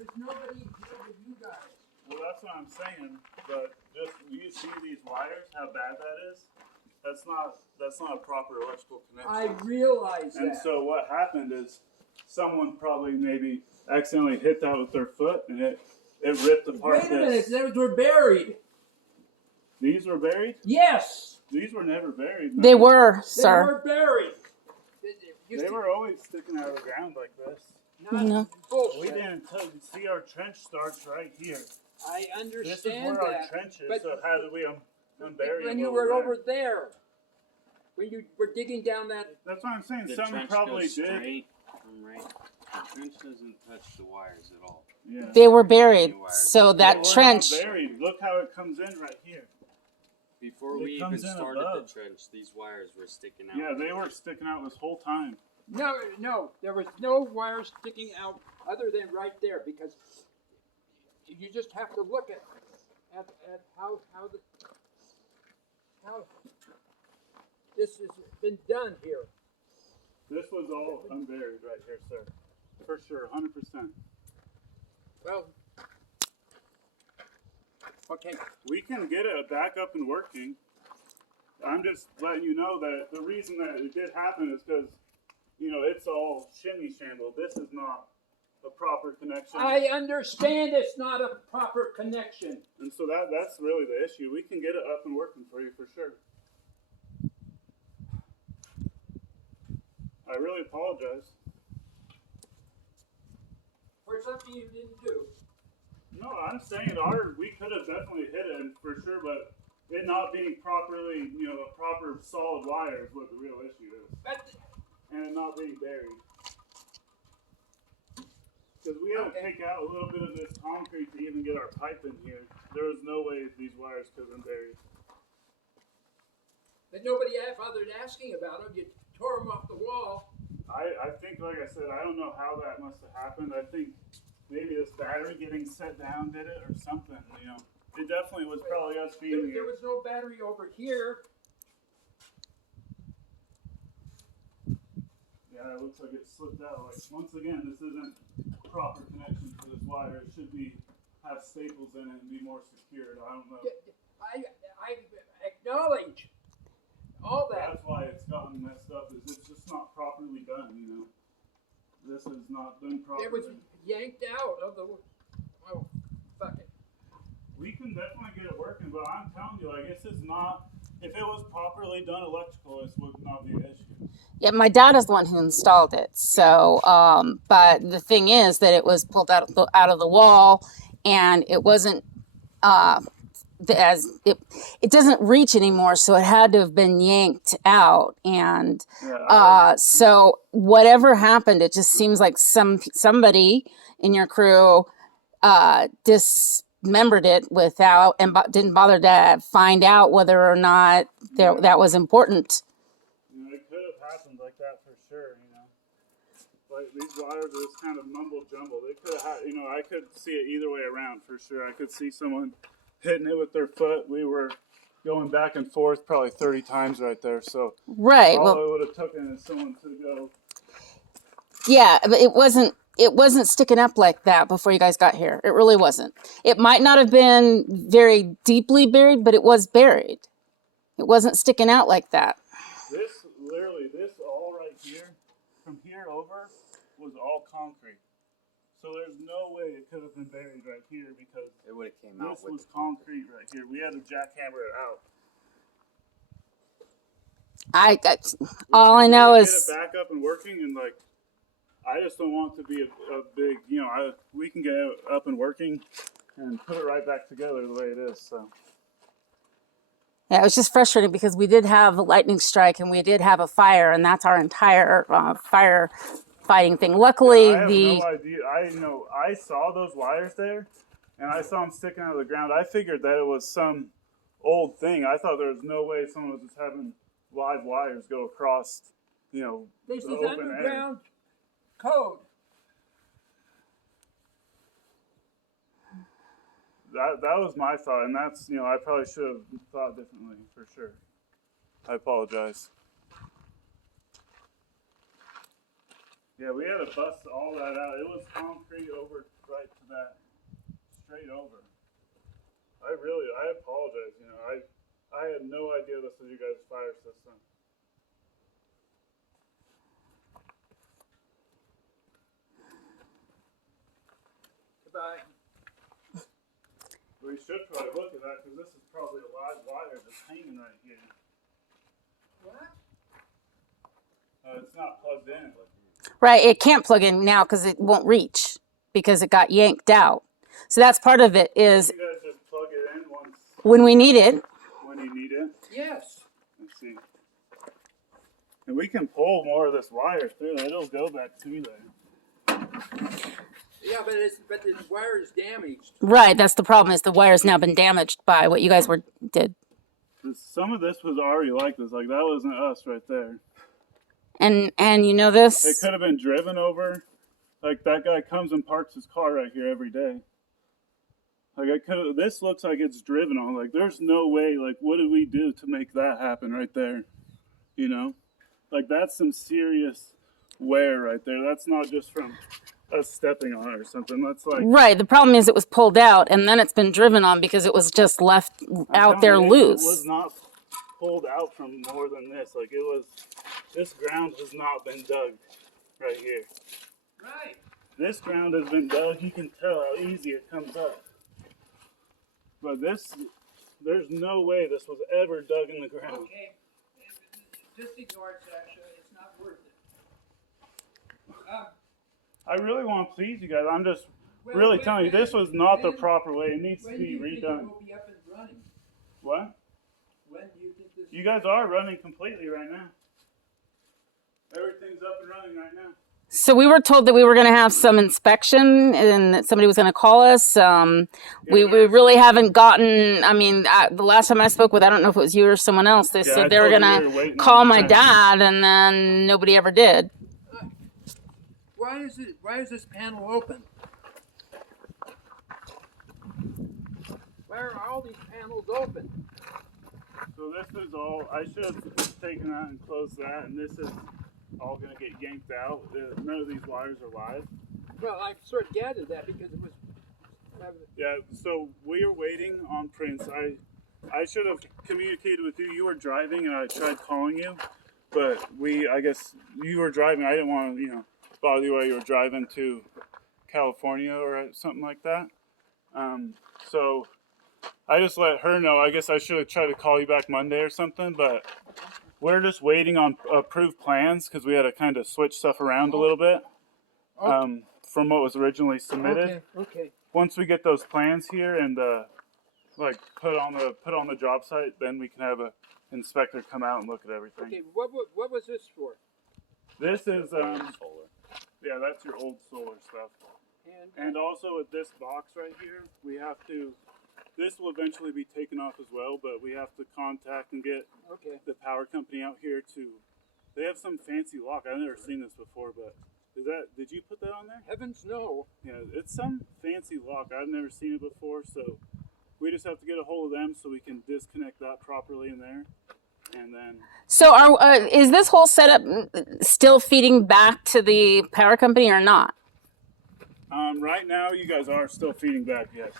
was nobody here but you guys. Well, that's what I'm saying. But just you see these wires, how bad that is. That's not a proper electrical connection. I realize and that. And so what happened is someone probably maybe accidentally hit that with their foot, and it ripped apart. Wait a minute, those were buried. These were buried? Yes. These were never buried. No. They were, sir. They were buried. They were always sticking out of the ground like this. No. Bullshit. We didn't see our trench starts right here. I understand this is where our trench is, so how did we unbury when it? you were over there. When you were digging down that... That's what I'm saying. The someone trench probably goes did. Straight from right. The trench doesn't touch the wires at all. Yeah. They were buried. So that trench. Not buried. Look how it comes in right here. Before we even started the trench, these wires were sticking out. Yeah, they were sticking out this whole time. No, there was no wires sticking out other than right there, because you just have to look at how this has been done here. This was all unburied right here, sir. For sure, 100%. Well, okay. We can get it back up and working. I'm just letting you know that the reason that it did happen is because, it's all shimmy shamble. This is not a proper connection. I understand it's not a proper connection. And so that's really the issue. We can get it up and working for you for sure. I really apologize. For something you didn't do. No, I'm saying we could have definitely hit it for sure, but it not being properly, a proper solid wire is what the real issue is. And it not being buried. Because we had to take out a little bit of this concrete to even get our pipe in here. There was no way these wires could have been buried. But nobody bothered asking about them. You tore them off the wall. I think, like I said, I don't know how that must have happened. I think maybe this battery getting set down did it or something, It definitely was probably us being here. There was no battery over here. Yeah, it looks like it slipped out. Like, once again, this isn't proper connection to this wire. It should have staples in it and be more secured. I don't know. I acknowledge all that. That's why it's gotten messed up. Is it's just not properly done. This is not done properly. It was yanked out of the. Oh, fuck it. We can definitely get it working, but I'm telling you, this is not. If it was properly done electrical, this would not be an issue. Yeah, my dad is the one who installed it. So, but the thing is that it was pulled out of the wall, and it wasn't it doesn't reach anymore. So it had to have been yanked out, and so whatever happened, it just seems like somebody in your crew dismembered it without and didn't bother to find out whether or not that was important. It could have happened like that for sure, Like these wires are just kind of mumble jumble. They could have, I could see it either way around for sure. I could see someone hitting it with their foot. We were going back and forth probably 30 times right there. So right, all it would have taken is someone to go. Yeah, but it wasn't sticking up like that before you guys got here. It really wasn't. It might not have been very deeply buried, but it was buried. It wasn't sticking out like that. This all right here, from here over, was all concrete. So there's no way it could have been buried right here because it would have came out. This was concrete right here. We had to jackhammer it out. All I know is get it back up and working, and I just don't want it to be a big. We can get it up and working and put it right back together the way it is. So. Yeah, it was just frustrating because we did have a lightning strike and we did have a fire, and that's our entire fire fighting thing. Luckily, I have no idea. I saw those wires there, and I saw them sticking out of the ground. I figured that it was some old thing. I thought there was no way someone was just having live wires go across, This the is open underground air. code. That was my thought, and that's, I probably should have thought differently, for sure. I apologize. Yeah, we had to bust all that out. It was concrete over right to that, straight over. I apologize. You know, I had no idea this was you guys' fire system. Goodbye. We should probably look at that because this is probably a live wire that's hanging right here. What? It's not plugged in. Right, it can't plug in now because it won't reach because it got yanked out. So that's part of it is You guys just plug it in once when we need it. when you need it. Yes. Let's see. And we can pull more of this wire through. It'll go back through there. Yeah, but the wire is damaged. Right, that's the problem is the wire's now been damaged by what you guys did. Some of this was already like this. Like that wasn't us right there. And you know this? It could have been driven over. Like that guy comes and parks his car right here every day. Like this looks like it's driven on. Like there's no way. Like what did we do to make that happen right there? You know, like that's some serious wear right there. That's not just from us stepping on it or something. That's like Right. The problem is it was pulled out and then it's been driven on because it was just left out there loose. It was not pulled out from more than this. Like it was. This ground has not been dug right here. Right. This ground has been dug. You can tell how easy it comes up. But this, there's no way this was ever dug in the ground. Okay. Just ignore it, Sasha. It's not worth it. I really want to please you guys. I'm just Well, really when- telling you this was not the when- proper way. It needs to When do be you think it redone. will be up and running? What? When do you think this? You guys are running completely right now. Everything's up and running right now. So we were told that we were going to have some inspection and that somebody was going to call us. We really haven't gotten, I mean, the last time I spoke with, I don't know if it was you or someone else, they I said they were told going you we were waiting to call on my the dad and then nobody ever did. Why is this panel open? Why are all these panels open? So this is all, I should have taken that and closed that, and this is all going to get yanked out. None of these wires are live. Well, I sort of gathered that because it was. Yeah, so we are waiting on Prince. I should have communicated with you. You were driving, and I tried calling you, but I guess you were driving. I didn't want to, bother you while you were driving to California or something like that. So I just let her know. I guess I should have tried to call you back Monday or something, but we're just waiting on approved plans because we had to kind of switch stuff around a little bit from what was originally submitted. Okay. Once we get those plans here and put on the job site, then we can have a inspector come out and look at everything. Okay. What was this for? This is yeah, that's your old solar stuff. And also with this box right here, we have to. This will eventually be taken off as well, but we have to contact and get the power company out here to. They have some fancy lock. I've never seen this before, but did you put that on there? Heavens no. Yeah, it's some fancy lock. I've never seen it before, so we just have to get a hold of them so we can disconnect that properly in there, and then. So is this whole setup still feeding back to the power company or not? Right now, you guys are still feeding back, yes.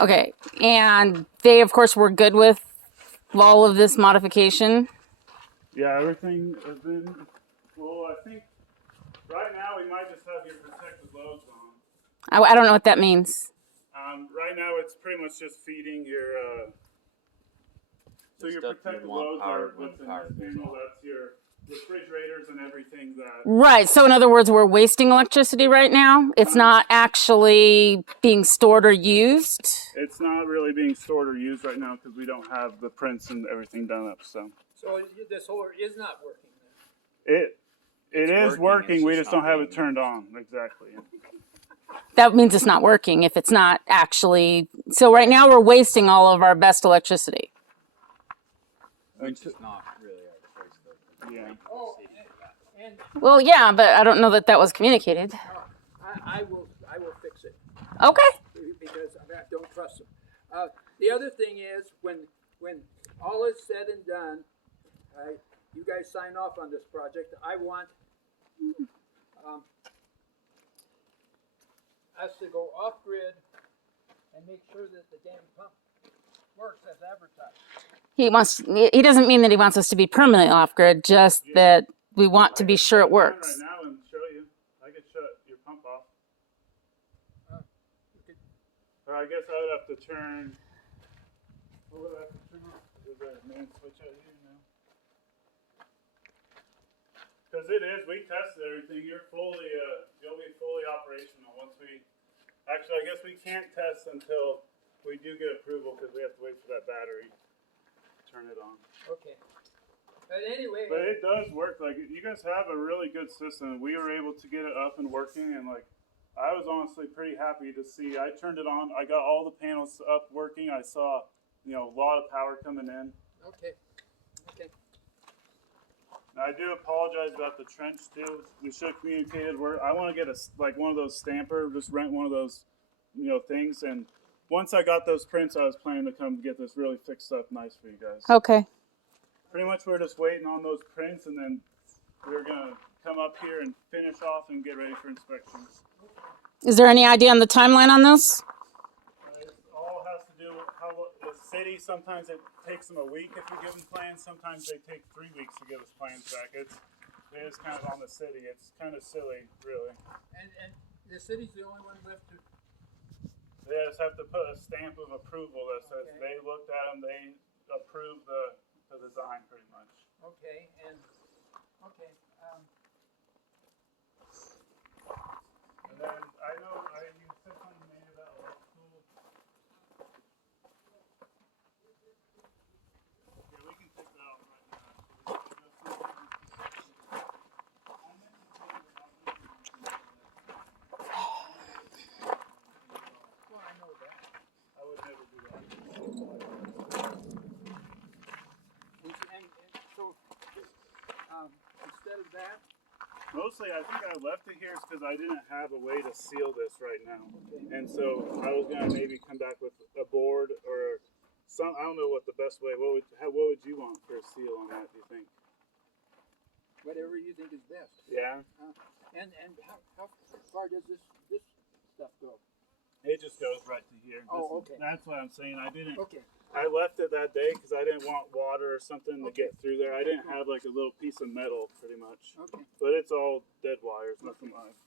Okay, and they, of course, were good with all of this modification? Yeah, everything has been, well, I think right now we might just have your protected loads on. I don't know what that means. Right now it's pretty much just feeding your, so your Stuff you protected want loads powered are what's when in power this goes panel. off. That's your refrigerators and everything that. Right, so in other words, we're wasting electricity right now? It's not actually being stored or used? It's not really being stored or used right now because we don't have the prints and everything done up, so. So the solar is not working then? It is working, we just don't have it turned on, exactly. That means it's not working if it's not actually... So right now we're wasting all of our best electricity. Which is not really our choice, though. Yeah. Oh, and Well, yeah, but I don't know that that was communicated. I will fix it Okay. because I don't trust them. The other thing is when all is said and done, you guys sign off on this project. I want us to go off grid and make sure that the damn pump works as advertised. He doesn't mean that he wants us to be permanently off grid, just that we want to be sure it works. Right now and show you. I could shut your pump off. Or I guess I would have to turn. What would I have to turn off? Is there a main switch out here now? Because it is. We tested everything. You're fully. You'll be fully operational once we. Actually, I guess we can't test until we do get approval because we have to wait for that battery. Turn it on. Okay. But anyway. But it does work. Like, you guys have a really good system. We were able to get it up and working, and like, I was honestly pretty happy to see. I turned it on. I got all the panels up working. I saw, a lot of power coming in. Okay. Okay. Now, I do apologize about the trench too. We should have communicated. I want to get one of those stamper. Just rent one of those, things. And once I got those prints, I was planning to come get this really fixed up nice for you guys. Okay. Pretty much we're just waiting on those prints, and then we're gonna come up here and finish off and get ready for inspections. Is there any idea on the timeline on this? It all has to do with how the city. Sometimes it takes them a week if you give them plans. Sometimes they take 3 weeks to give us plans back. It is kind of on the city. It's kind of silly, really. And the city's the only one left to. They just have to put a stamp of approval that says they looked at them, they approved the design, pretty much. Okay, and okay. And then I know you said something maybe about electrical. Yeah, we can take that out right now. Well, I know that. I would never do that. And so, instead of that. Mostly, I think I left it here because I didn't have a way to seal this right now, and so I was gonna maybe come back with a board or some. I don't know what the best way. What would you want for a seal on that? Do you think? Whatever you think is best. Yeah. And how far does this stuff go? It just goes right to here. Okay. That's what I'm saying. I didn't. Okay. I left it that day because I didn't want water or something to get through there. I didn't have like a little piece of metal, pretty much. Okay. But it's all dead wires, nothing live.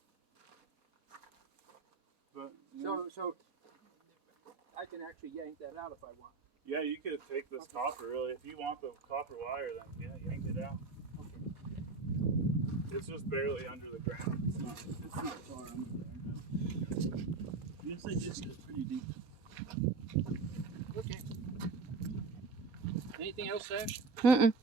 But So I can actually yank that out if I want. yeah, you could take this copper. Really, if you want the copper wire, then yank it out. Okay. It's just barely under the ground. It's not far under there. Yes, I just it's pretty deep. Okay. Anything else, Sash? Mm-mm.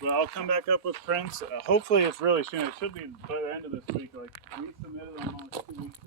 But I'll come back up with prints. Hopefully, it's really soon. It should be by the end of this week. Like we submitted them almost 2 weeks